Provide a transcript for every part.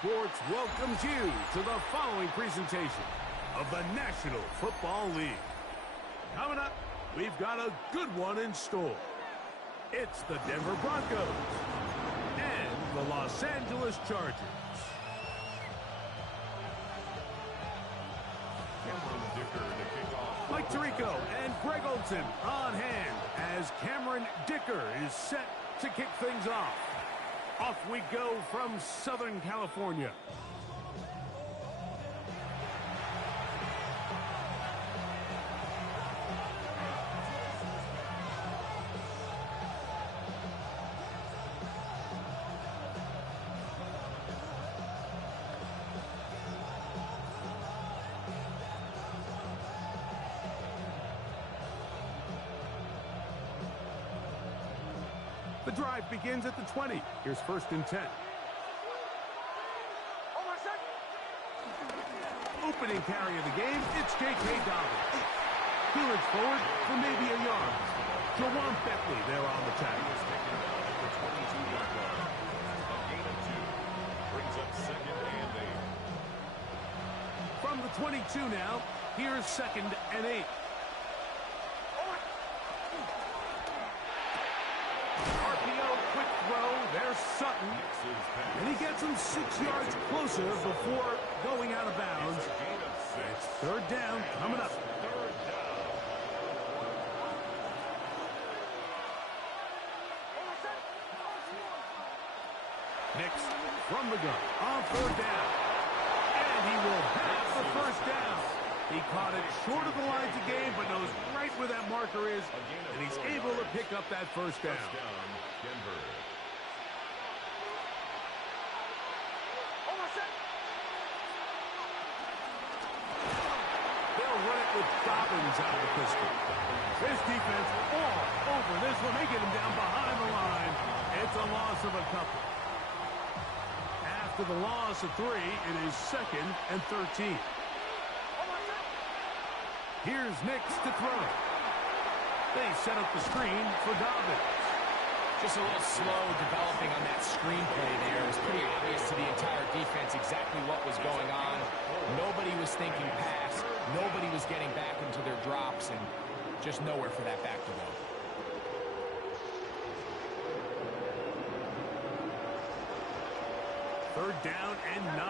Sports welcomes you to the following presentation of the National Football League. Coming up, we've got a good one in store. It's the Denver Broncos and the Los Angeles Chargers. Mike Tirico and Greg Olson on hand as Cameron Dicker is set to kick things off. Off we go from Southern California. The drive begins at the 20. Here's 1st and 10. Opening carry of the game, it's J.K. Dobbins. He looks forward for maybe a yard. Jawan Beckley there on the tackle. Brings up 2nd and 8. From the 22 now, here's 2nd and 8. There's Sutton, and he gets him 6 yards closer before going out of bounds. It's 3rd down coming up. Next, from the gun, on 3rd down. And he will have the 1st down. He caught it short of the lines of game, but knows right where that marker is, and he's able to pick up that 1st down. Denver. Run it with Dobbins out of the pistol. This defense all over this one. They get him down behind the line. It's a loss of a couple. After the loss of 3, it is 2nd and 13. Here's Nix to throw. They set up the screen for Dobbins. Just a little slow developing on that screen play there. It was pretty obvious to the entire defense exactly what was going on. Nobody was thinking pass. Nobody was getting back into their drops, and just nowhere for that back to go. Third down and 9.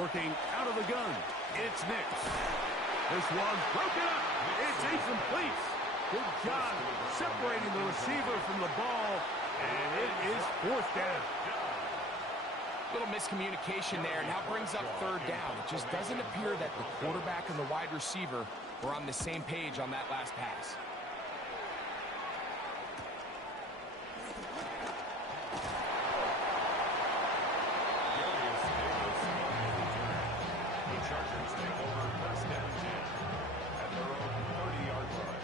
Working out of the gun. It's Nix. This one broken up. It's incomplete. Good job separating the receiver from the ball, and it is 4th down. Little miscommunication there. Now brings up 3rd down. It just doesn't appear that the quarterback and the wide receiver were on the same page on that last pass. The Chargers take over 1st and 10 at their own 30-yard line.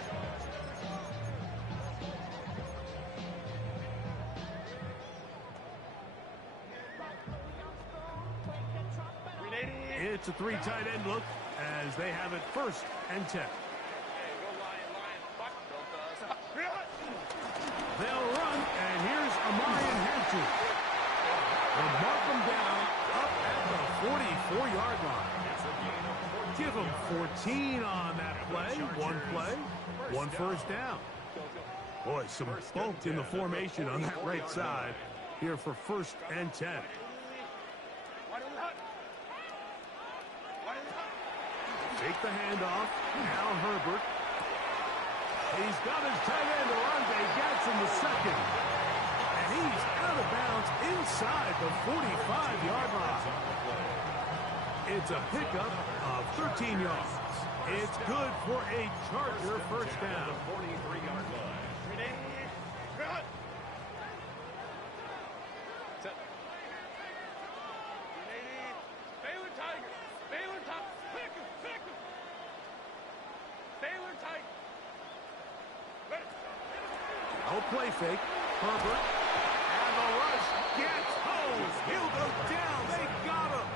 It's a 3 tight end look as they have it 1st and 10. They'll run, and here's Amarian Hampton. They'll mark them down up at the 44-yard line. Give them 14 on that play. 1 play, 1 1st down. Boy, some bulk in the formation on that right side here for 1st and 10. Take the handoff. Now Herbert. He's got his tight end, Orlando Gadsden, the 2nd. And he's out of bounds inside the 45-yard line. It's a pickup of 13 yards. It's good for a Charger 1st down. 43-yard line. No play fake. Herbert. And the rush gets home. He'll go down. They got him.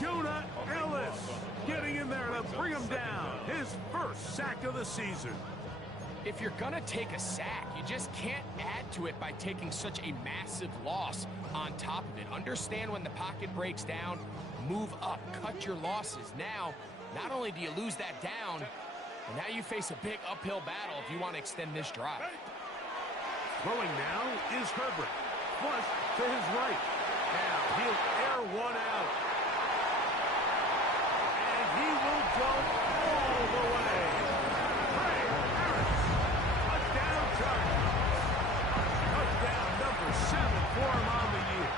Jonah Ellis getting in there to bring him down. His 1st sack of the season. if you're going to take a sack, you just can't add to it by taking such a massive loss on top of it. Understand when the pocket breaks down, move up, cut your losses. Now, not only do you lose that down, but now you face a big uphill battle if you want to extend this drive. Throwing now is Herbert. Flush to his right. Now he'll air one out. And he will go all the way. Ray Harris. Touchdown Chargers. Touchdown number 7 for him on the year.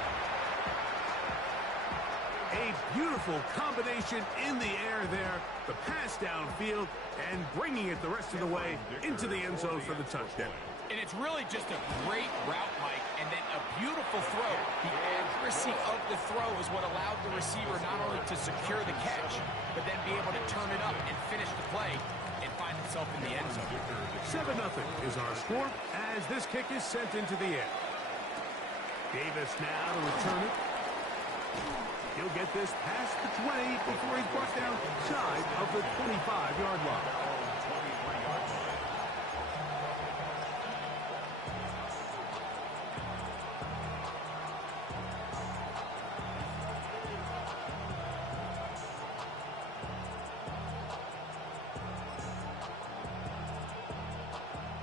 A beautiful combination in the air there. The pass downfield and bringing it the rest of the way into the end zone for the touchdown. And it's really just a great route, Mike, and then a beautiful throw. The accuracy of the throw is what allowed the receiver not only to secure the catch, but then be able to turn it up and finish the play and find himself in the end zone. 7-0 is our score as this kick is sent into the air. Davis now to return it. He'll get this past the 20 before he's brought down shy of the 25-yard line.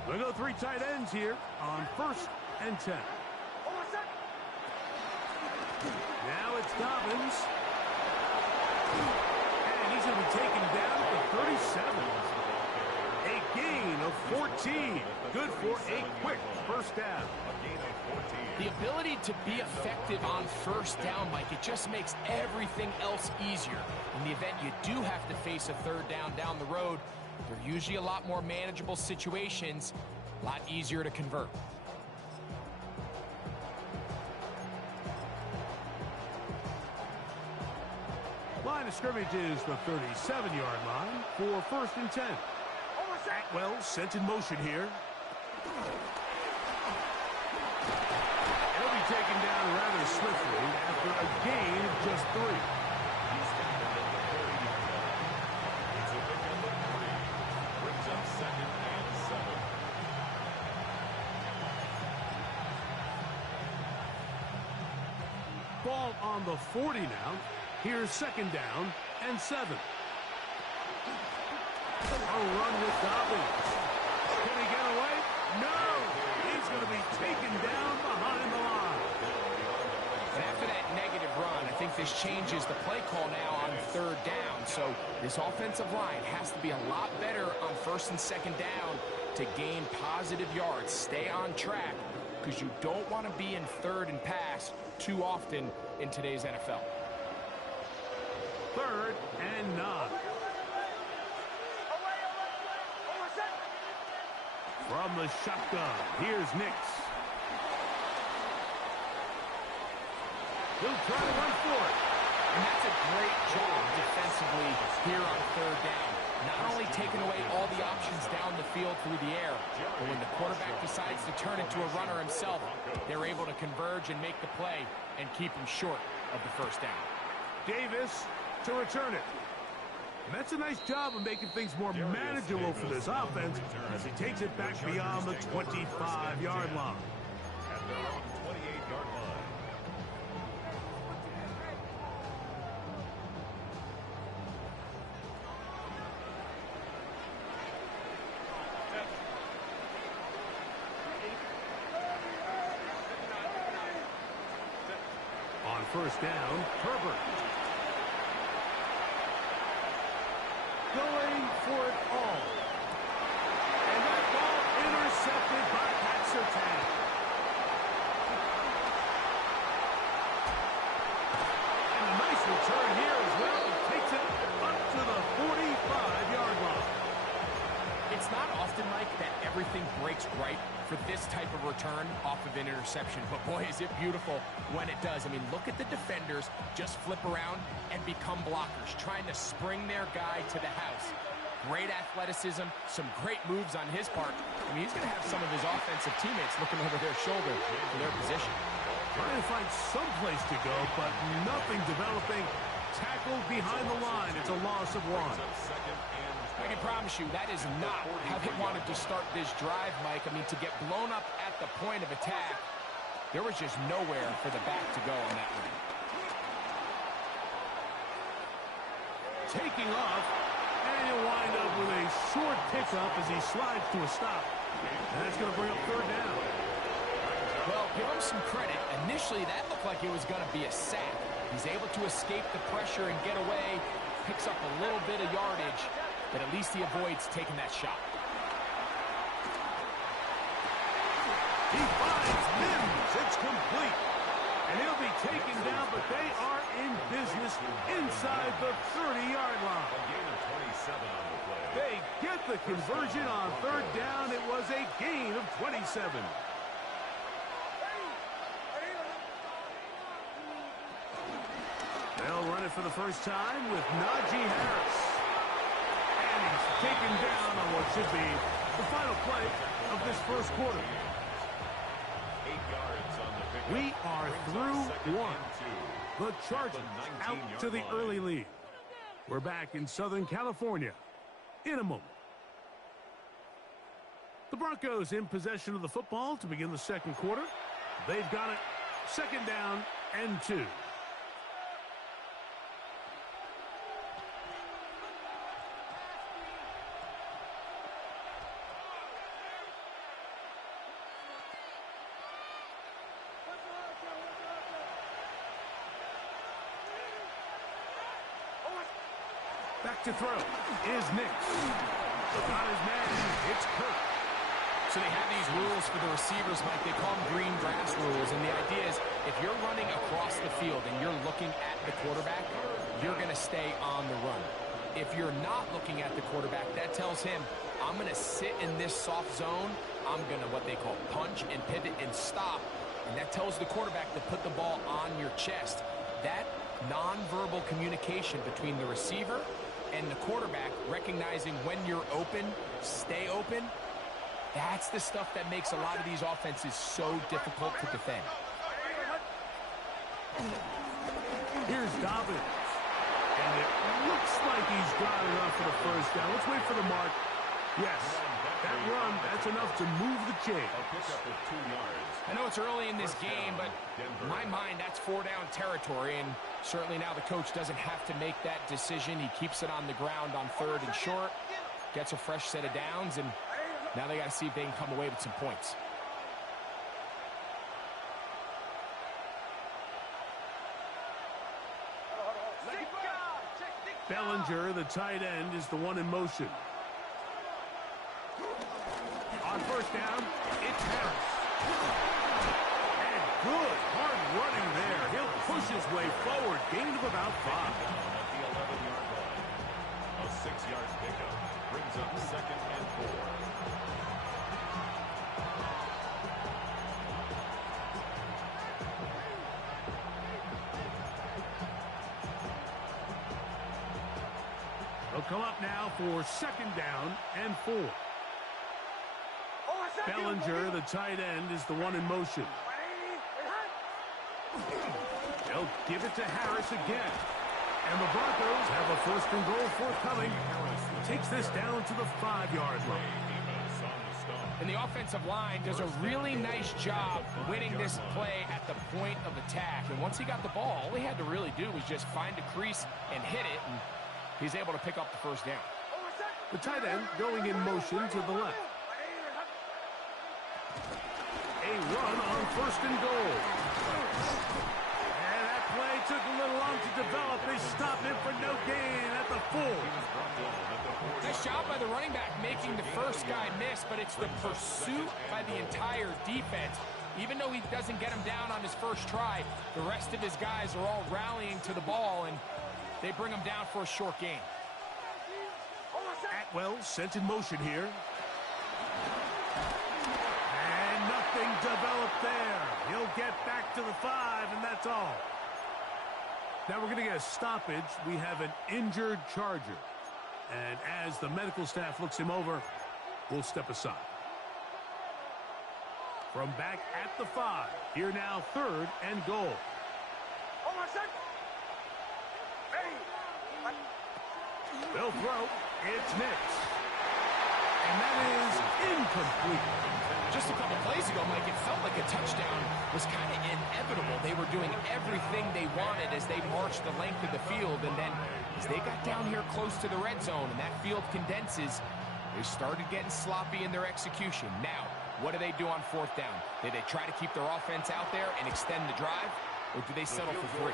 We'll go 3 tight ends here on 1st and 10. Now it's Dobbins. And he's going to be taken down at the 37. A gain of 14. Good for a quick first down. The ability to be effective on first down, Mike, it just makes everything else easier. In the event you do have to face a third down the road, they're usually a lot more manageable situations, a lot easier to convert. Line of scrimmage is the 37-yard line for 1st and 10. Atwell sent in motion here. He'll be taken down rather swiftly after a gain of just 3. Ball on the 40 now. Here's 2nd down and 7. A run with Dobbins. Can he get away? No! He's going to be taken down behind the line. And after that negative run, I think this changes the play call now on 3rd down. So this offensive line has to be a lot better on 1st and 2nd down to gain positive yards. Stay on track because you don't want to be in 3rd and pass too often in today's NFL. 3rd and 9. From the shotgun, here's Nix. He'll try to run for it. And that's a great job defensively here on 3rd down. Not only taking away all the options down the field through the air, but when the quarterback decides to turn into a runner himself, they're able to converge and make the play and keep him short of the 1st down. Davis to return it. And that's a nice job of making things more manageable for this offense as he takes it back beyond the 25-yard line. At their own 28-yard line. On 1st down, Herbert. Going for it all. And that ball intercepted by Pat Surtain. And a nice return here as well. He takes it up to the 45-yard line. It's not often, Mike, that everything breaks right for this type of return off of an interception. But boy, is it beautiful when it does. I mean, look at the defenders just flip around and become blockers, trying to spring their guy to the house. Great athleticism, some great moves on his part. I mean, he's going to have some of his offensive teammates looking over their shoulder for their position. Trying to find some place to go, but nothing developing. tackled behind the line. It's a loss of 1. I can promise you that is not how they wanted to start this drive, Mike. I mean, to get blown up at the point of attack, there was just nowhere for the back to go on that one. Taking off, and he'll wind up with a short pickup as he slides to a stop. And that's going to bring up 3rd down. Well, give him some credit. Initially, that looked like it was going to be a sack. He's able to escape the pressure and get away, picks up a little bit of yardage, but at least he avoids taking that shot. He finds Mims. It's complete. And he'll be taken down, but they are in business inside the 30-yard line. They get the conversion on 3rd down. It was a gain of 27. They'll run it for the first time with Najee Harris. And he's taken down on what should be the final play of this first quarter. 8 yards on the pick. We are through 1. The Chargers out to the early lead. We're back in Southern California in a moment. The Broncos in possession of the football to begin the second quarter. They've got it. 2nd down and 2. Back to throw is Nick. Got his man. It's Kirk. So they have these rules for the receivers, Mike. They call them green grass rules. And the idea is if you're running across the field and you're looking at the quarterback, you're going to stay on the run. If you're not looking at the quarterback, that tells him, I'm going to sit in this soft zone. I'm going to what they call punch and pivot and stop. And that tells the quarterback to put the ball on your chest. That nonverbal communication between the receiver and the quarterback, recognizing when you're open, stay open, that's the stuff that makes a lot of these offenses so difficult to defend. Here's Dobbins. And it looks like he's got enough for the first down. Let's wait for the mark. Yes, that run, that's enough to move the chains. I know it's early in this game, but in my mind, that's 4-down territory, and certainly now the coach doesn't have to make that decision. He keeps it on the ground on 3rd and short, gets a fresh set of downs, and now they got to see if they can come away with some points. Bellinger, the tight end, is the one in motion. On 1st down, it's Harris. And good, hard running there. He'll push his way forward. Gain of about 5. At the 11-yard line. A 6-yard pickup brings up 2nd and 4. They'll come up now for 2nd down and 4. Bellinger, the tight end, is the one in motion. They'll give it to Harris again. And the Broncos have a 1st and goal forthcoming. Takes this down to the 5-yard line. And the offensive line does a really nice job winning this play at the point of attack. And once he got the ball, all he had to really do was just find a crease and hit it. And he's able to pick up the 1st down. The tight end going in motion to the left. A run on 1st and goal. And that play took a little long to develop. They stopped him for no gain at the 4. Nice job by the running back making the first guy miss, but it's the pursuit by the entire defense. Even though he doesn't get him down on his first try, the rest of his guys are all rallying to the ball, and they bring him down for a short gain. Atwell sent in motion here. And nothing developed there. He'll get back to the 5, and that's all. Now we're going to get a stoppage. We have an injured Charger. And as the medical staff looks him over, we'll step aside. From back at the 5, here now 3rd and goal. They'll throw. It's Knicks. And that is incomplete. Just a couple plays ago, Mike, it felt like a touchdown was kind of inevitable. They were doing everything they wanted as they marched the length of the field, and then as they got down here close to the red zone and that field condenses, they started getting sloppy in their execution. Now, what do they do on fourth down? Do they try to keep their offense out there and extend the drive, or do they settle for 3?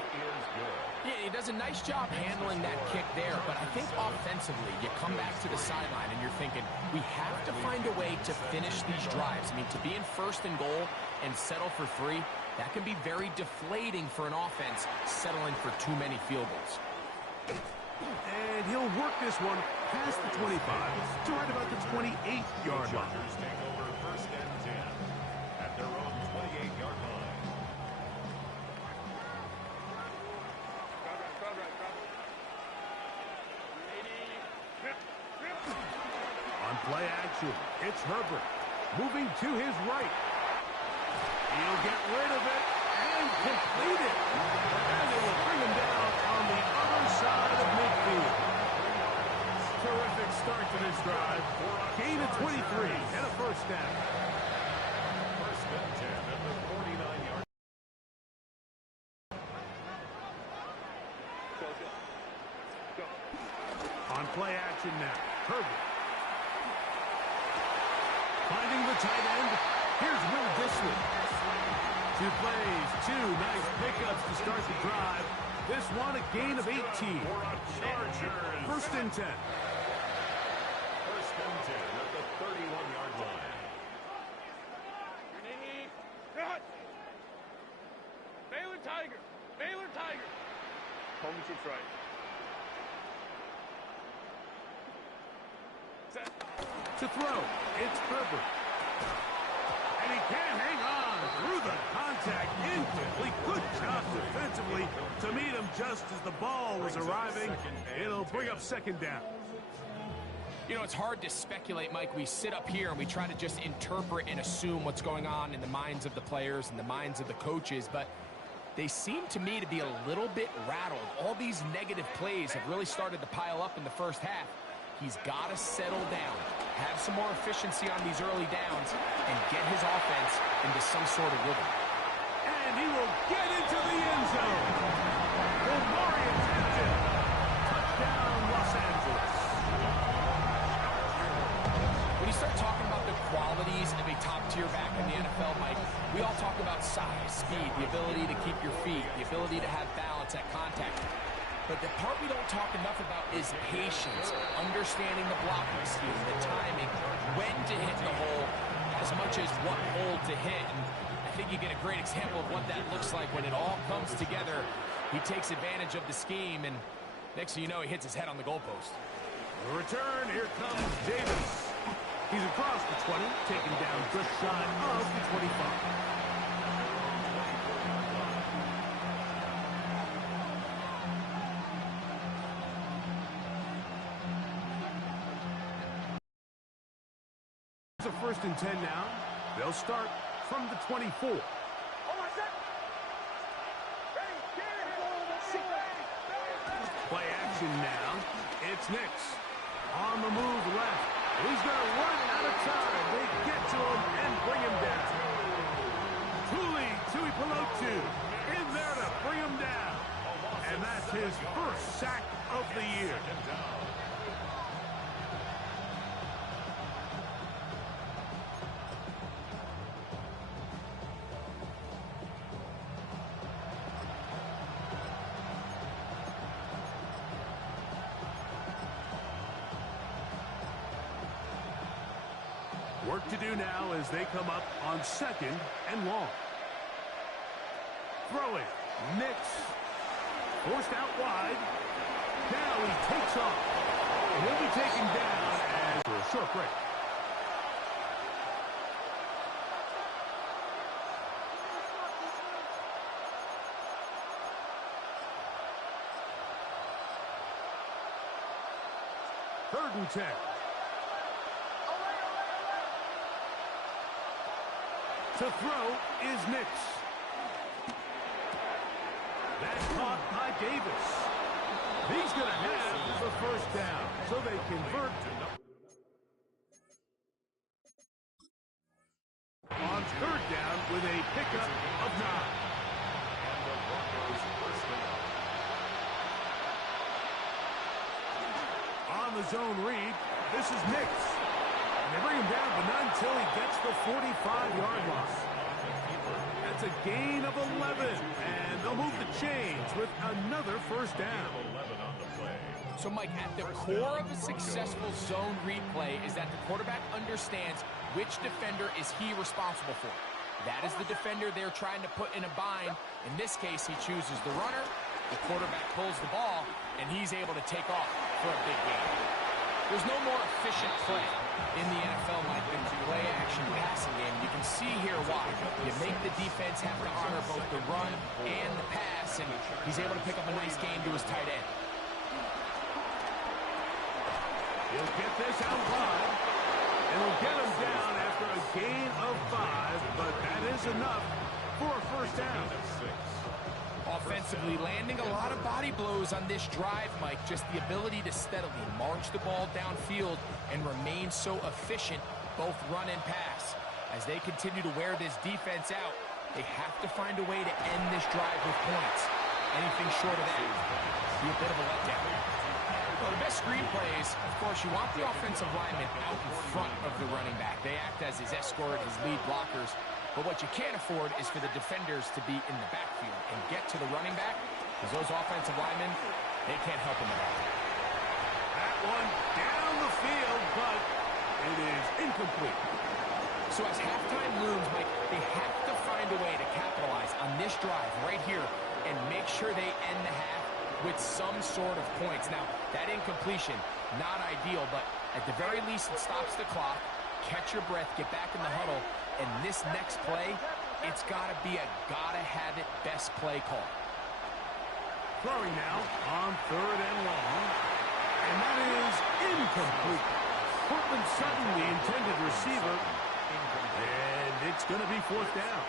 Yeah, he does a nice job handling that kick there, but I think offensively, you come back to the sideline and you're thinking, we have to find a way to finish these drives. I mean, to be in first and goal and settle for 3, that can be very deflating for an offense settling for too many field goals. And he'll work this one past the 25 to right about the 28-yard line. Chargers take over first and 10 at their own 28-yard line. On play action, it's Herbert. Moving to his right. He'll get rid of it and complete it. And they will bring him down on the other side of midfield. Terrific start to this drive. Gain of 23 and a first down. First and 10 at the 49-yard. On play action now, Herbert. Finding the tight end. Here's Will Disley. 2 plays, 2 nice pickups to start the drive. This one a gain of 18. First and 10. First and 10 at the 31-yard line. Baylor Tiger. Baylor Tiger. Home to right. Set. To throw, it's Herbert. And he can't hang on through the contact. Incomplete. Good job defensively to meet him just as the ball was arriving. It'll bring up second down. You know, it's hard to speculate, Mike. We sit up here and we try to just interpret and assume what's going on in the minds of the players and the minds of the coaches, but they seem to me to be a little bit rattled. All these negative plays have really started to pile up in the first half. He's got to settle down, have some more efficiency on these early downs, and get his offense into some sort of rhythm. And he will get into the end zone. Omarion Hampton. Touchdown, Los Angeles. When you start talking about the qualities of a top-tier back in the NFL, Mike, we all talk about size, speed, the ability to keep your feet, the ability to have balance at contact. But the part we don't talk enough about is patience, understanding the blocking scheme, the timing, when to hit the hole, as much as what hole to hit. And I think you get a great example of what that looks like when it all comes together. He takes advantage of the scheme, and next thing you know, he hits his head on the goalpost. The return, here comes Davis. He's across the 20, taken down just shy of the 25. It's a first and 10 now. They'll start from the 24. Play action now. It's Knicks. On the move left. He's going to run out of time. They get to him and bring him down. Tui Pelotu in there to bring him down. And that's his first sack of the year. Work to do now as they come up on second and long. Throwing. Knicks. Forced out wide. Now he takes off. And he'll be taken down as for a short break. Third and 10. To throw is Knicks. That's caught by Davis. These going to have the first down, so they convert on third down with a pickup of 9. And the Broncos first down. On the zone read, this is Nix. And they bring him down, but not until he gets the 45-yard loss. That's a gain of 11, and they'll move the chains with another first down. 11 on the play. So, Mike, at the core of a successful zone replay is that the quarterback understands which defender is he responsible for. That is the defender they're trying to put in a bind. In this case, he chooses the runner. The quarterback pulls the ball, and he's able to take off for a big gain. There's no more efficient play in the NFL, Mike, than the play-action passing game. You can see here why. You make the defense have to honor both the run and the pass, and he's able to pick up a nice gain to his tight end. He'll get this out wide, and he'll get him down after a gain of 5, but that is enough for a first down. Offensively, landing a lot of body blows on this drive, Mike. Just the ability to steadily march the ball downfield and remain so efficient, both run and pass. As they continue to wear this defense out, they have to find a way to end this drive with points. Anything short of that would be a bit of a letdown. Well, the best screen plays, of course, you want the offensive lineman out in front of the running back. They act as his escort, his lead blockers. But what you can't afford is for the defenders to be in the backfield and get to the running back, because those offensive linemen, they can't help him at all. That one down the field, but it is incomplete. So as halftime looms, Mike, they have to find a way to capitalize on this drive right here and make sure they end the half with some sort of points. Now, that incompletion, not ideal, but at the very least it stops the clock. Catch your breath, get back in the huddle, and this next play, it's got to be a gotta-have-it best play call. Throwing now on third and long, and that is incomplete. Cortland Sutton, the intended receiver, and it's going to be fourth down.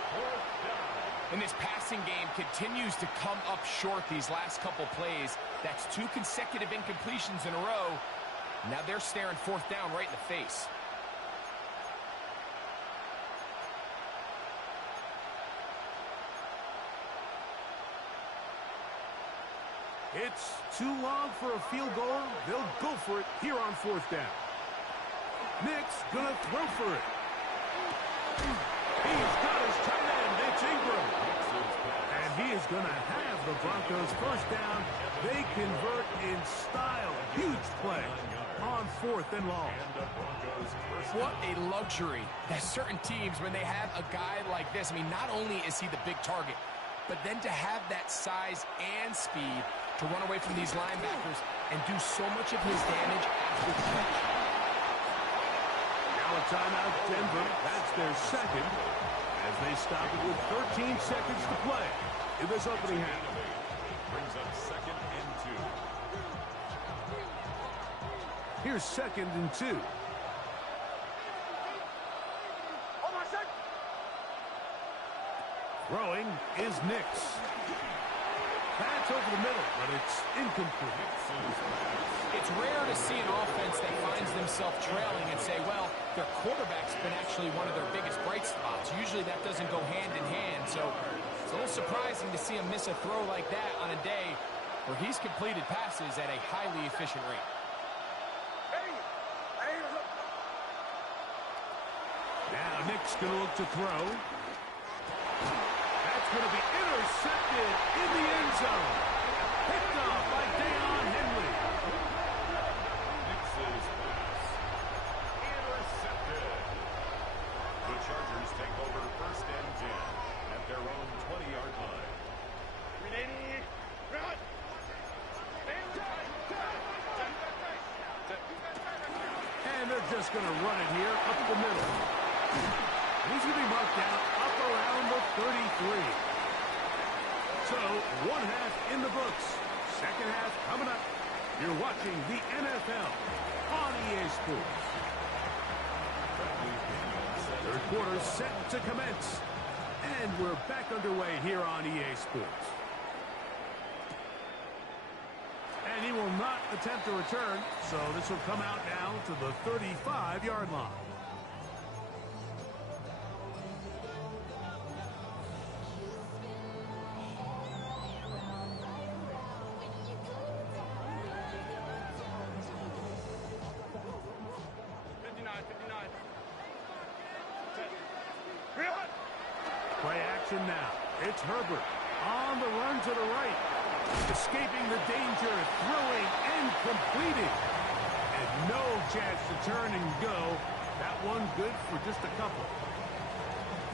And this passing game continues to come up short these last couple plays. That's 2 consecutive incompletions in a row. Now they're staring fourth down right in the face. It's too long for a field goal. They'll go for it here on fourth down. Nick's going to throw for it. He's got his tight end. It's Ingram. And he is going to have the Broncos first down. They convert in style. Huge play on fourth and long. What a luxury that certain teams, when they have a guy like this, I mean, not only is he the big target, but then to have that size and speed to run away from these linebackers and do so much of his damage after the catch. Now a timeout, Denver. That's their second, as they stop it with 13 seconds to play in this opening half. Brings up second and 2. Here's second and 2. Throwing is Nix. That's over the middle, but it's incomplete. It's rare to see an offense that finds themselves trailing and say, well, their quarterback's been actually one of their biggest bright spots. Usually that doesn't go hand in hand, so it's a little surprising to see him miss a throw like that on a day where he's completed passes at a highly efficient rate. Now Nick's going to look to throw. That's going to be intercepted in the end zone. Picked off by Deion Henley. Nix's pass. Intercepted. The Chargers take over first and 10 at their own 20-yard line. And they're just going to run it here up the middle. He's going to be marked down up around the 33. So, one half in the books. Second half coming up. You're watching the NFL on EA Sports. Third quarter set to commence. And we're back underway here on EA Sports. And he will not attempt a return, so this will come out now to the 35-yard line. Play action now. It's Herbert on the run to the right. Escaping the danger, throwing and completing. And no chance to turn and go. That one good for just a couple.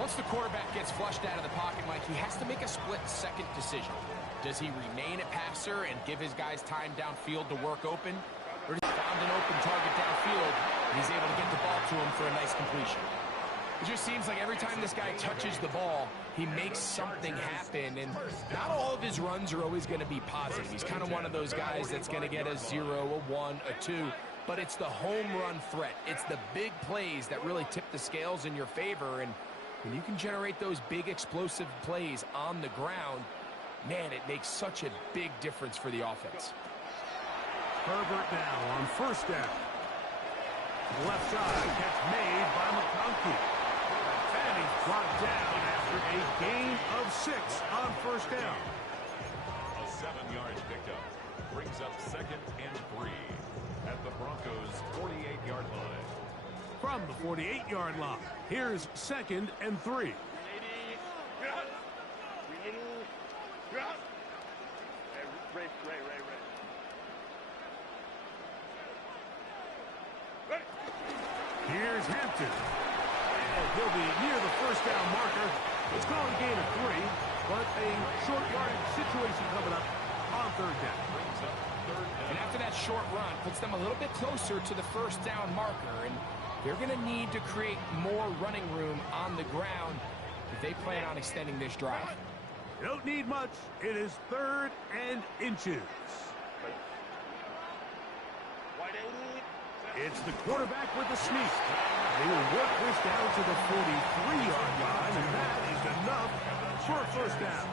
Once the quarterback gets flushed out of the pocket, Mike, he has to make a split-second decision. Does he remain a passer and give his guys time downfield to work open? Or does he find an open target downfield and he's able to get the ball to him for a nice completion? It just seems like every time this guy touches the ball, he makes something happen, and not all of his runs are always going to be positive. He's kind of one of those guys that's going to get a 0, a 1, a 2, but it's the home run threat. It's the big plays that really tip the scales in your favor, and when you can generate those big explosive plays on the ground, man, it makes such a big difference for the offense. Herbert now on first down. Left side, catch made by McConkey. And he's brought down after a gain of 6 on first down. A 7 yards picked up. Brings up 2nd and 3 at the Broncos' 48-yard line. From the 48-yard line, here's 2nd and 3. Here's Hampton. And he'll be near the first down marker. It's called a gain of 3, but a short yardage situation coming up on third down. And after that short run, puts them a little bit closer to the first down marker, and they're going to need to create more running room on the ground if they plan on extending this drive. You don't need much. It is 3rd and inches. It's the quarterback with the sneak. They will work this down to the 43-yard line, and that is enough for a first down.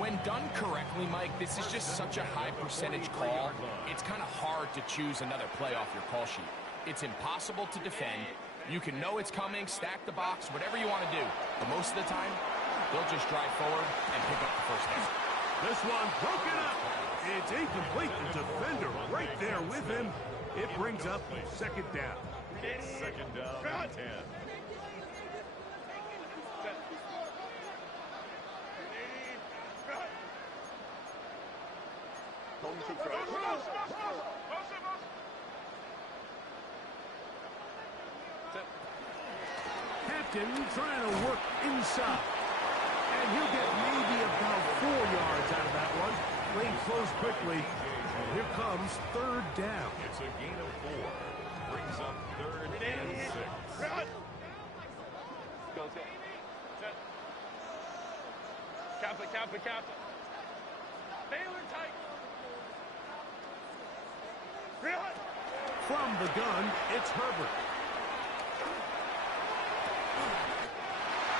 When done correctly, Mike, this is just such a high percentage call. It's kind of hard to choose another play off your call sheet. It's impossible to defend. You can know it's coming, stack the box, whatever you want to do. But most of the time, they'll just drive forward and pick up the first down. This one broken up. It's incomplete. The defender right there with him. It brings up 2nd down. It's 2nd down and 10. Hampton trying to work inside. And he'll get maybe about 4 yards out of that one. Lane closed quickly. And here comes 3rd down. It's a gain of 4. Brings up 3rd and 6. Go, set. Kappa. Baylor Tiger. From the gun, it's Herbert.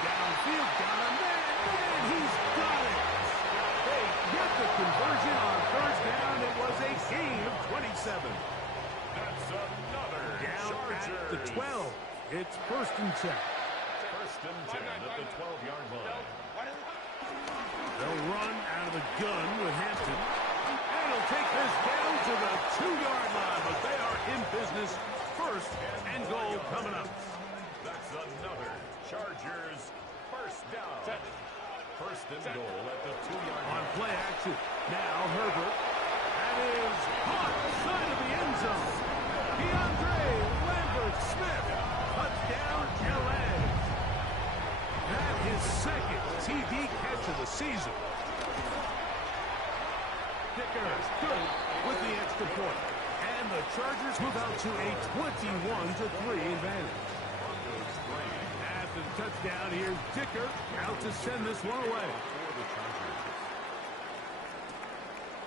Downfield, got a man, and he's got it. They get the conversion on 3rd down. It was a gain of 27. That's another Down Chargers. at the 12. It's 1st and 10. 1st and 10 at the 12-yard line. They'll run out of the gun with Hampton. And he'll take this down to the 2-yard line, but they are in business. 1st and goal coming up. That's another Chargers 1st down. 1st and goal at the 2-yard On line. play action. Now Herbert. That is caught side of the end zone. DeAndre Lambert-Smith. Touchdown, LA. That is 2nd TD catch of the season. Dicker good with the extra point. And the Chargers move out to a 21-3 advantage. After the touchdown, here's Dicker out to send this one away.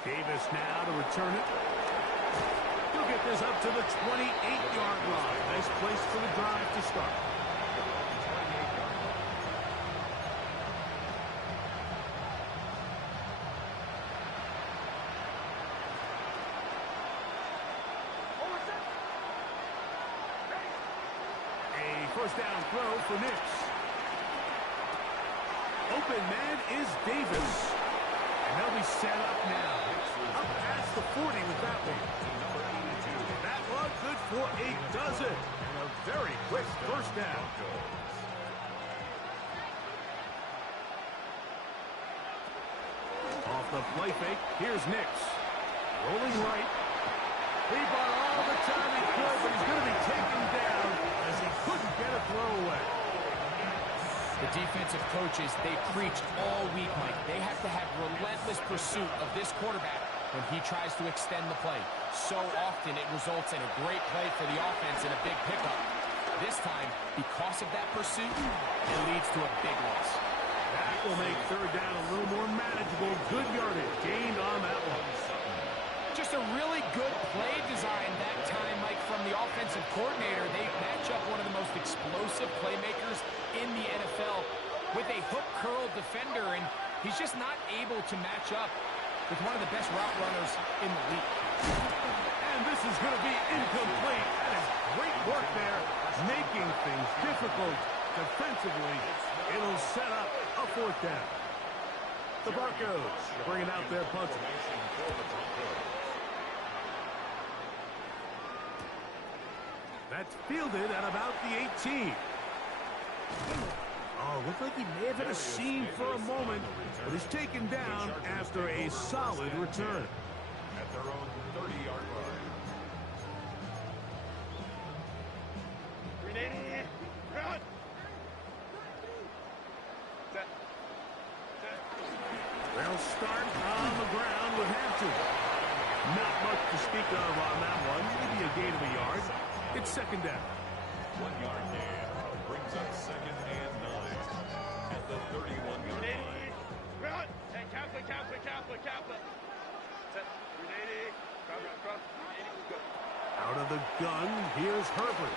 Davis now to return it. He'll get this up to the 28-yard line. Nice place for the drive to start. first down throw for Nix. Open man is Davis. And they'll be set up now. Up past the 40 with that one. That one good for a dozen. And a very quick first down. Off the play fake, here's Nix. Rolling right. He bought all the time he could, but he's going to be taken down as he couldn't get a throw away. The defensive coaches, they preached all week, Mike. They have to have relentless pursuit of this quarterback when he tries to extend the play. So often it results in a great play for the offense and a big pickup. This time, because of that pursuit, it leads to a big loss. That will make third down a little more manageable. Good yardage gained on that one. Just a really good play design that time, Mike, from the offensive coordinator. They match up one of the most explosive playmakers in the NFL with a hook curl defender, and he's just not able to match up with one of the best route runners in the league. And this is going to be incomplete. That is great work there, making things difficult defensively. It'll set up a fourth down. The Broncos bringing out their punter. That's fielded at about the 18. Oh, looked like he may have hit a seam for a moment, but he's taken down after a solid return. At their own 30-yard line. Grenade. Run. Set. Set. They'll start on the ground with Hampton. Not much to speak of on that one. Maybe a gain of a yard. It's second down. 1 yard gain brings up second and 9 at the 31-yard line. Run. Hey, Kaplan. Set. Grenade. Cross. Grenade. Go. Out of the gun, here's Herbert.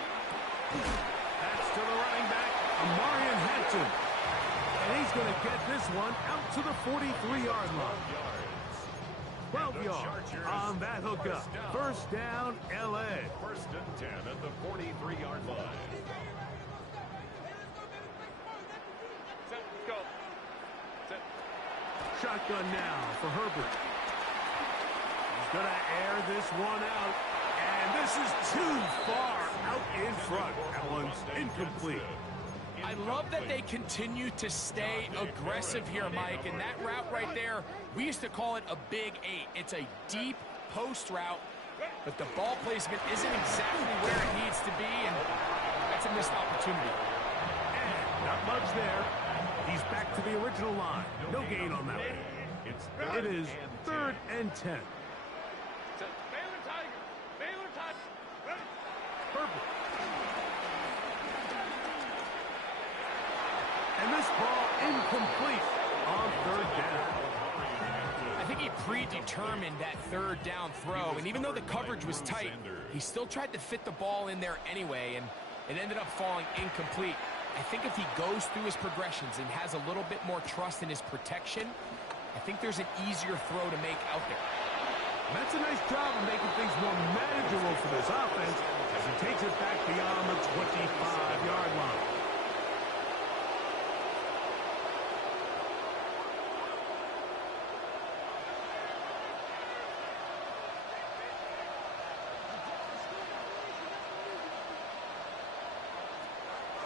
That's to the running back, Amarian Hampton. And he's going to get this one out to the 43-yard line. 12 yards on that hookup. First down, L.A. First and 10 at the 43-yard line. Set. Let's go. Set. Shotgun now for Herbert. He's going to air this one out. And this is too far out in front. That one's incomplete. I love that they continue to stay aggressive here, Mike, and that route right there, we used to call it a big 8. It's a deep post route, but the ball placement isn't exactly where it needs to be, and that's a missed opportunity. And not much there. He's back to the original line. No gain on that one. It is third and 10. Set. Baylor Tiger. Ready. Herbert. And this ball incomplete on third down. I think he predetermined that third down throw, and even though the coverage was tight, he still tried to fit the ball in there anyway, and it ended up falling incomplete. I think if he goes through his progressions and has a little bit more trust in his protection, I think there's an easier throw to make out there. And that's a nice job of making things more manageable for this offense as he takes it back beyond the 25-yard line.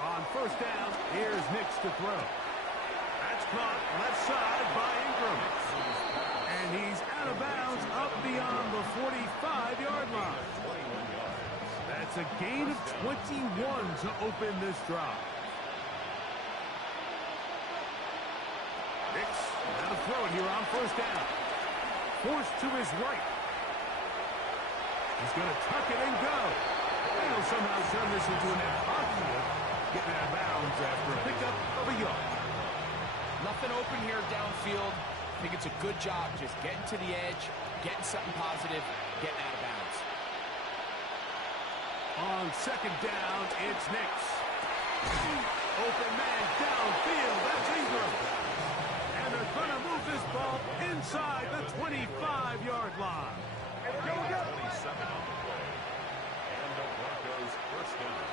On first down, here's Nix to throw. That's caught left side by Ingram. And he's out of bounds up beyond the 45-yard line. That's a gain of 21 to open this drive. Nix now to throw it here on first down. Forced to his right. He's going to tuck it and go. And he'll somehow turn this into an impossible. Getting out of bounds after a pickup of a yard. Nothing open here downfield. I think it's a good job just getting to the edge, getting something positive, getting out of bounds. On second down, it's Nix. Open man downfield. That's Ingram. And they're going to move this ball inside the 25-yard line. Go. 27 on the play. And the Broncos first down.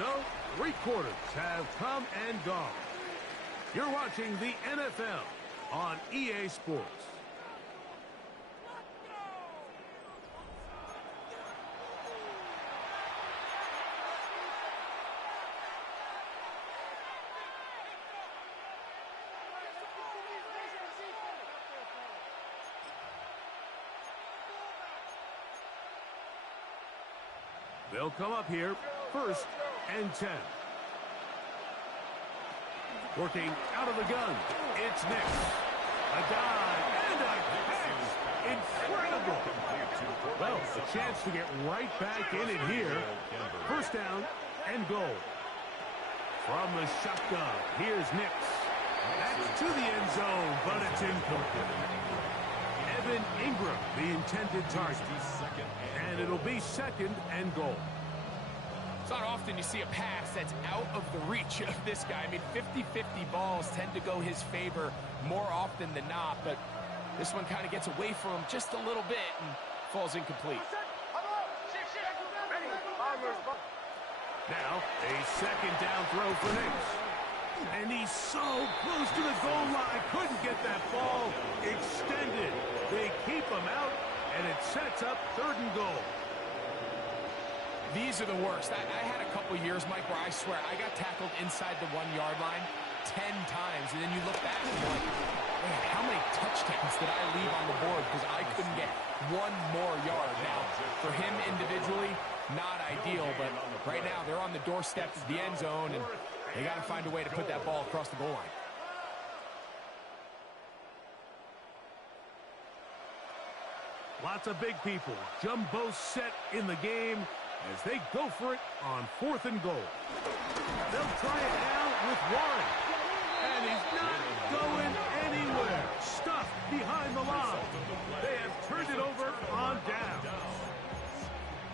So, 3 quarters have come and gone. You're watching the NFL on EA Sports. They'll come up here, 1st and 10. Working out of the gun, it's Nix. A dive and a catch. Incredible. Well, a chance to get right back in it here. 1st down and goal. From the shotgun, here's Nix. That's to the end zone, but it's incomplete. Evan Ingram, the intended target. And it'll be 2nd and goal. It's not often you see a pass that's out of the reach of this guy. I mean, 50-50 balls tend to go his favor more often than not, but this one kind of gets away from him just a little bit and falls incomplete. Now, a 2nd down throw for Nix. And he's so close to the goal line. Couldn't get that ball extended. They keep him out, and it sets up 3rd and goal. These are the worst. I had a couple years, Mike, where I swear I got tackled inside the 1-yard line 10 times. And then you look back and you're like, man, how many touchdowns did I leave on the board because I couldn't get 1 more yard? Now, for him individually, not ideal. But right now, they're on the doorstep of the end zone, and they got to find a way to put that ball across the goal line. Lots of big people. Jumbo set in the game as they go for it on 4th and goal. They'll try it now with Warren. And he's not going anywhere. Stuffed behind the line. They have turned it over on down.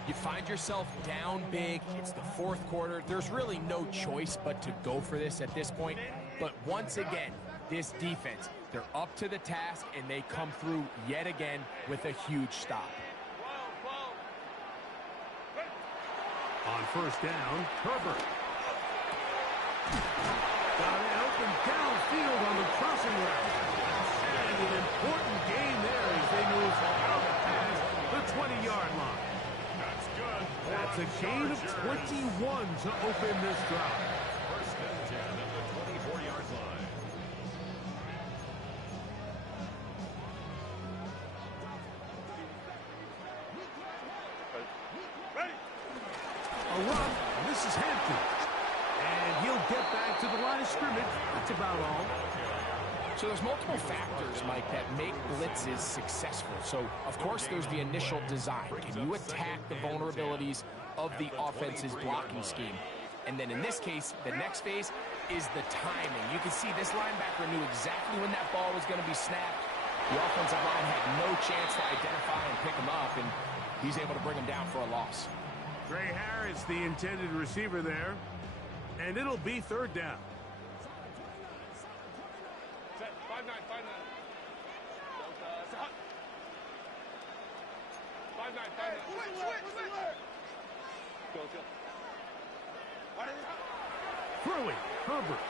You find yourself down big. It's the 4th quarter. There's really no choice but to go for this at this point. But once again, this defense, they're up to the task, and they come through yet again with a huge stop. On 1st down, Herbert. Got it open downfield on the crossing route. And an important gain there as they move out past the 20-yard line. That's good. That's a gain of 21 to open this drive. 1st and 10 at the 24-yard line. A run, and this is Hampton. And he'll get back to the line of scrimmage. That's about all. So there's multiple factors, Mike, that make blitzes successful. So, of course, there's the initial design. Can you attack the vulnerabilities of the offense's blocking scheme? And then in this case, the next phase is the timing. You can see this linebacker knew exactly when that ball was going to be snapped. The offensive line had no chance to identify and pick him up, and he's able to bring him down for a loss. Gray Harris, the intended receiver there. And it'll be 3rd down. 5-9. Throwing, Herbert.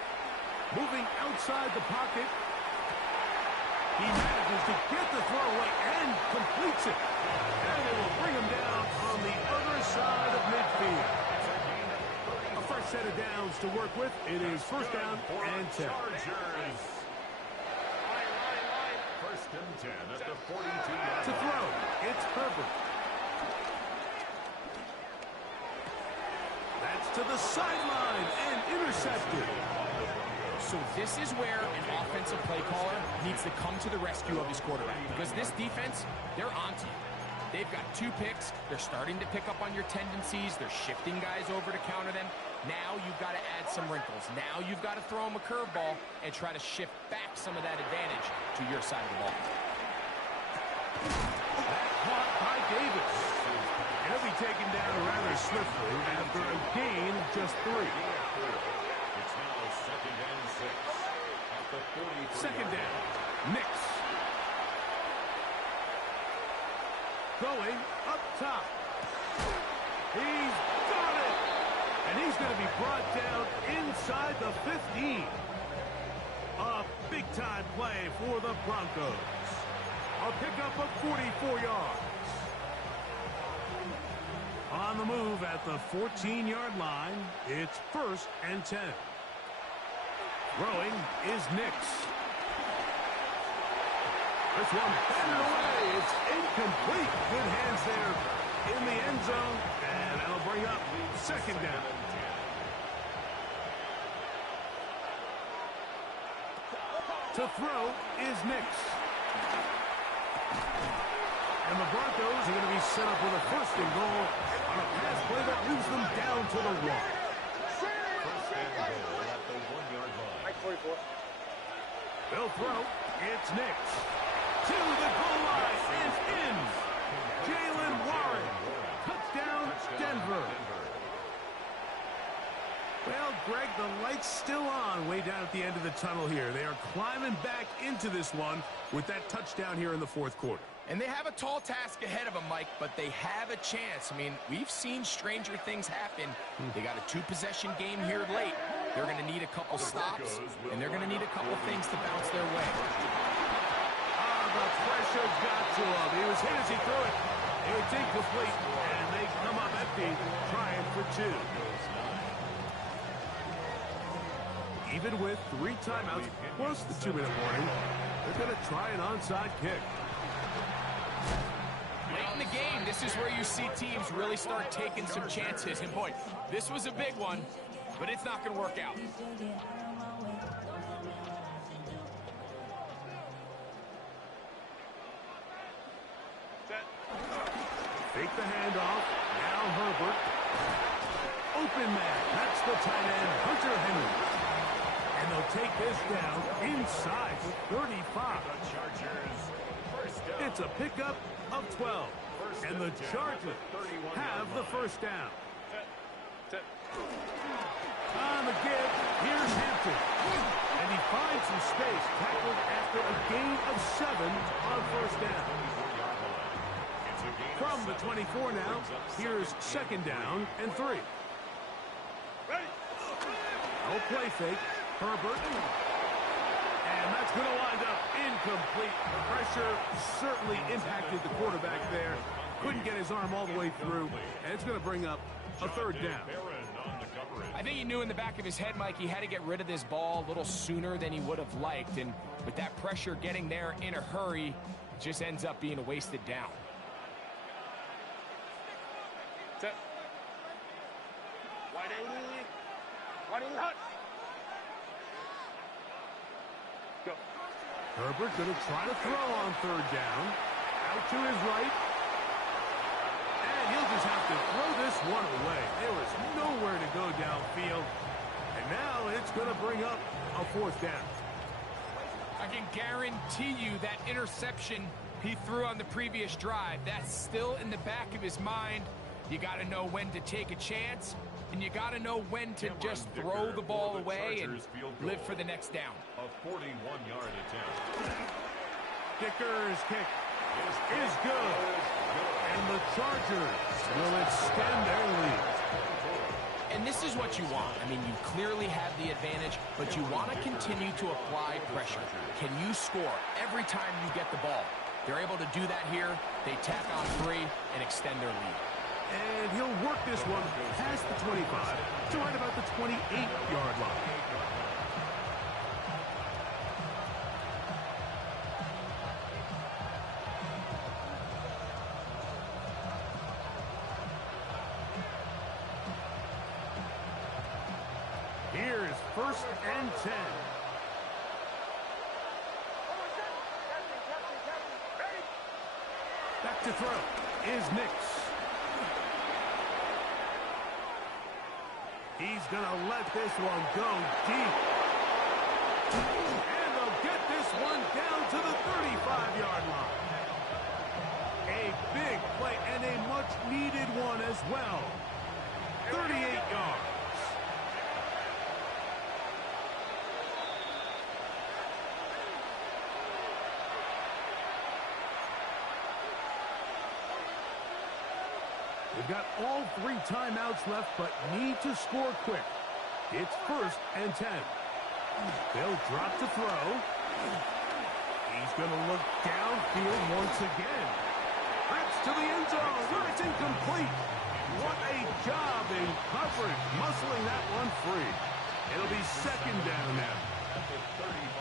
Moving outside the pocket. He manages to get the throw away and completes it. And they will bring him down on the other side of midfield. A fresh set of downs to work with. It is 1st down and 10. Chargers. 1st and 10 at the 42-yard To throw, it's Herbert. That's to the sideline and intercepted. So this is where an offensive play caller needs to come to the rescue of his quarterback, because this defense, they're onto you. They've got 2 picks. They're starting to pick up on your tendencies. They're shifting guys over to counter them. Now you've got to add some wrinkles. Now you've got to throw them a curveball and try to shift back some of that advantage to your side of the ball. That caught by Davis. And he'll be taken down rather swiftly after a gain of just 3. It's now 2nd and 6 at the 43. 2nd down. Nix. Going up top. He's got it. And he's is going to be brought down inside the 15. A big-time play for the Broncos. A pickup of 44 yards. On the move at the 14-yard line, it's 1st and 10. Throwing is Nix. This one batted away. It's incomplete. Good hands there in the end zone, and that'll bring up 2nd down. To throw is Nix. And the Broncos are going to be set up with a 1st and goal on a pass play that moves them down to the 1. 1st and goal at the 1-yard line. Mike 44. They'll throw. It's Nix. To the goal line is in. Jalen Warren. Touchdown, Denver. Well, Greg, the light's still on way down at the end of the tunnel here. They are climbing back into this one with that touchdown here in the 4th quarter. And they have a tall task ahead of them, Mike, but they have a chance. I mean, we've seen stranger things happen. They got a 2-possession game here late. They're going to need a couple stops, and they're going to need a couple things to bounce their way. The pressure got to him. He was hit as he threw it. It's incomplete, and they come up empty, trying for 2. Even with 3 timeouts, plus the 2-minute warning, they're going to try an onside kick. Late in the game, this is where you see teams really start taking some chances. And boy, this was a big one, but it's not going to work out. Fake the handoff. Now Herbert. Open man. That's the tight end, Hunter Henry. And they'll take this down inside the 35. It's a pickup of 12. And the Chargers have the 1st down. On the give, here's Hampton. And he finds some space, tackled after a gain of 7 on 1st down. From the 24 now, here's 2nd down and 3. No play fake. Herbert. And that's going to wind up incomplete. The pressure certainly impacted the quarterback there. Couldn't get his arm all the way through. And it's going to bring up a 3rd down. I think he knew in the back of his head, Mike, he had to get rid of this ball a little sooner than he would have liked. And with that pressure getting there in a hurry, it just ends up being a wasted down. Set. Wide hot. Go. Herbert going to try to throw on 3rd down. Out to his right. And he'll just have to throw this one away. There was nowhere to go downfield. And now it's going to bring up a 4th down. I can guarantee you that interception he threw on the previous drive, that's still in the back of his mind. You got to know when to take a chance, and you got to know when to just throw the ball away and live for the next down. A 41-yard attempt. Dicker's kick is good. And the Chargers will extend their lead. And this is what you want. I mean, you clearly have the advantage, but you want to continue to apply pressure. Can you score every time you get the ball? They're able to do that here. They tack on 3 and extend their lead. And he'll work this one past the 25 to right about the 28-yard line. Here's 1st and 10. Back to throw is Nix. He's going to let this one go deep. And they'll get this one down to the 35-yard line. A big play and a much-needed one as well. 38 yards. They've got all 3 timeouts left, but need to score quick. It's 1st and 10. They'll drop to throw. He's going to look downfield once again. Rips to the end zone, where it's incomplete. What a job in coverage, muscling that one free. It'll be 2nd down now.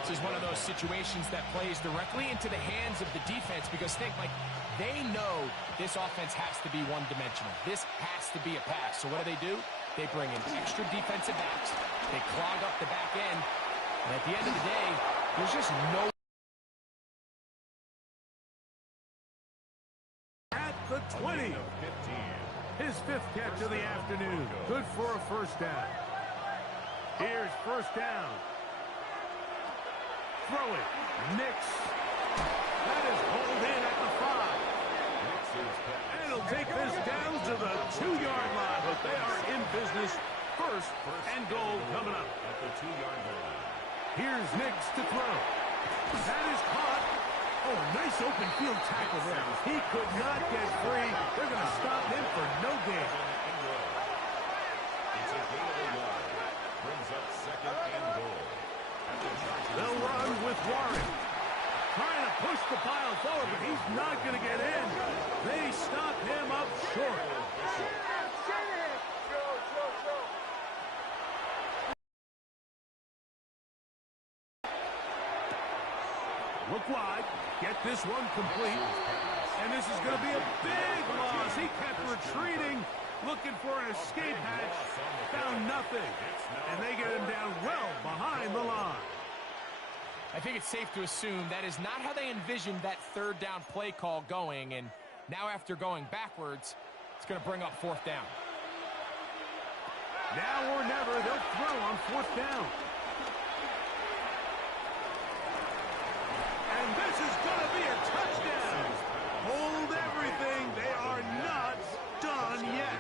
This is one of those situations that plays directly into the hands of the defense because think, like, they know this offense has to be one-dimensional. This has to be a pass. So what do? They bring in extra defensive backs. They clog up the back end. And at the end of the day, there's just no... At the 20. His 5th catch of the afternoon. Good for a 1st down. Here's 1st down. Throw it. Nix. That is pulled in at the 5. And it'll take this down to the 2-yard line, but they are in business. 1st and goal coming up. At the 2-yard line. Here's Nix to throw. That is caught. Oh, nice open field tackle there. He could not get free. They're going to stop him for no gain. It's a gain of 1. Brings up 2nd and goal. They'll run with Warren. Trying to push the pile forward, but he's not going to get in. They stop him up short. Look wide. Get this one complete. And this is going to be a big loss. He kept retreating, looking for an escape hatch. Found nothing. And they get him down well behind the line. I think it's safe to assume that is not how they envisioned that 3rd down play call going. And now after going backwards, it's going to bring up 4th down. Now or never, they'll throw on 4th down. And this is going to be a touchdown. Hold everything. They are not done yet.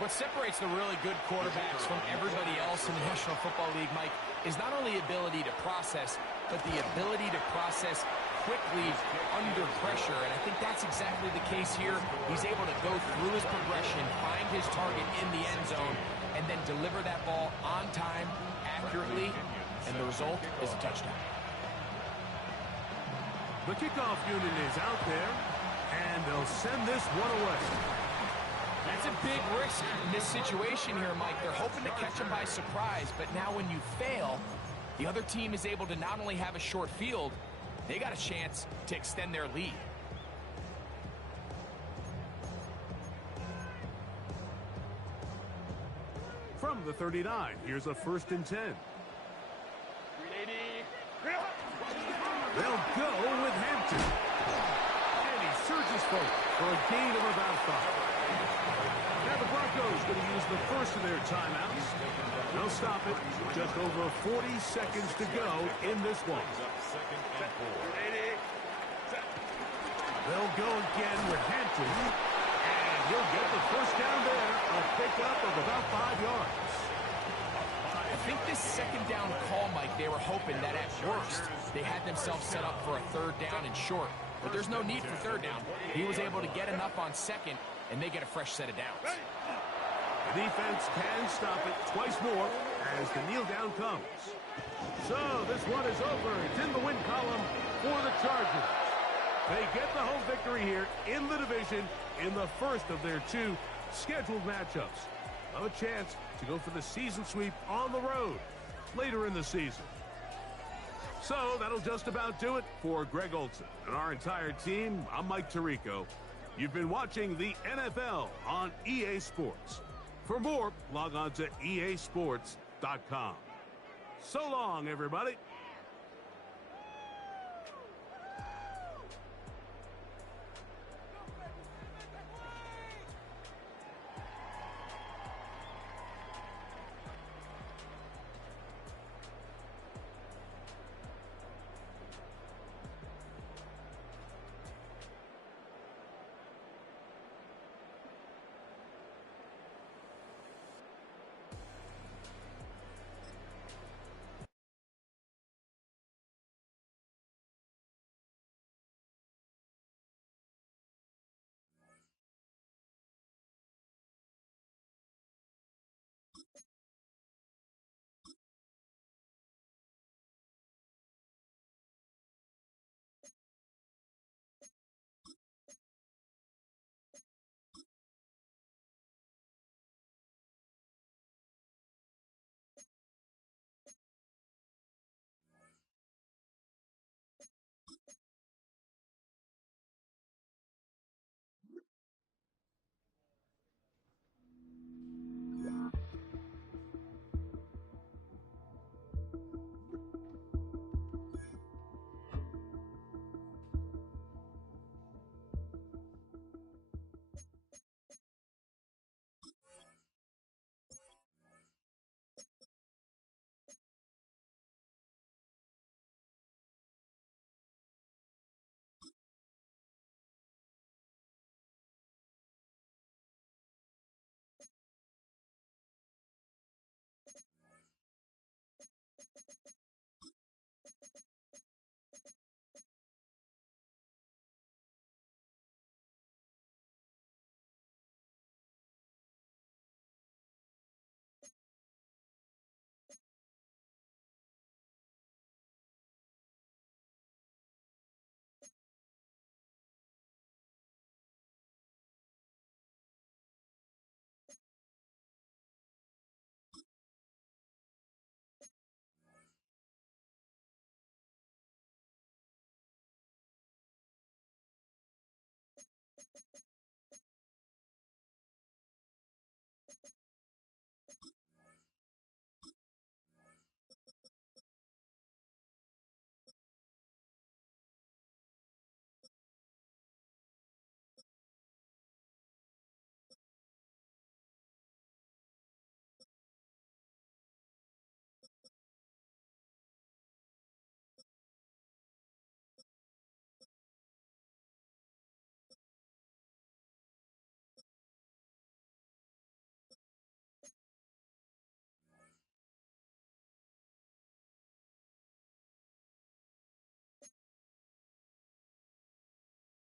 What separates the really good quarterbacks from everybody else in the National Football League, Mike, is not only ability to process, but the ability to process quickly under pressure. And I think that's exactly the case here. He's able to go through his progression, find his target in the end zone, and then deliver that ball on time, accurately, and the result is a touchdown. The kickoff unit is out there, and they'll send this one away. That's a big risk in this situation here, Mike. They're hoping to catch him by surprise, but now when you fail, the other team is able to not only have a short field, they got a chance to extend their lead. From the 39, here's a 1st and 10. They'll go with Hampton. And he surges forward for a gain of about 5. Now the Broncos going to use the 1st of their timeouts. They'll stop it. Just over 40 seconds to go in this one. They'll go again with Hampton. And he'll get the 1st down there. A pickup of about 5 yards. I think this 2nd down call, Mike, they were hoping that at worst they had themselves set up for a 3rd down and short. But there's no need for 3rd down. He was able to get enough on 2nd, and they get a fresh set of downs. The defense can stop it twice more as the kneel down comes. So this one is over. It's in the win column for the Chargers. They get the home victory here in the division in the 1st of their 2 scheduled matchups. A chance to go for the season sweep on the road later in the season. So that'll just about do it for Greg Olson and our entire team. I'm Mike Tirico. You've been watching the NFL on EA Sports. For more, log on to easports.com. So long, everybody.